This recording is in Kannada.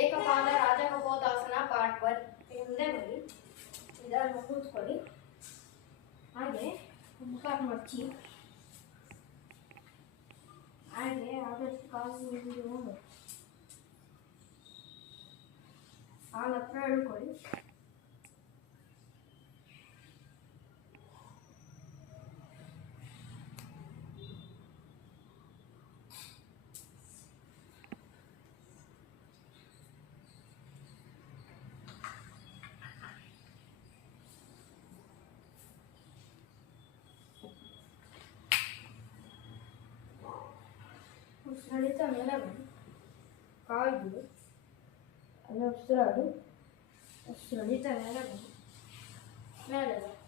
ಏಕಪಾದ ರಾಜಕಪೋತಾಸನ ಪಾರ್ಟ್ 1 ಹಿಂದೆ ಬನ್ನಿ. ಇದನ್ನು ಕೂತ್ಕೊಳ್ಳಿ. ಹಾಗೆ ಮುಖ ಮಡಚಿ ಹಾಗೆ ಆದಷ್ಟು ಕಾಲು ಕಾಲು ಹತ್ರ ಹಿಡ್ಕೊಳ್ಳಿ. ಉಸಿರಾಡಿತ ಮೇಲೆ ಬನ್ನಿ. ಕಾಲು ಬಿಡು. ಅಲ್ಲೇ ಉಸಿರಾಡು. ಉಸಿರಾಡಿತ ಮೇಲೆ ಬನ್ನಿ. ಮೇಲೆ ಬನ್ನಿ.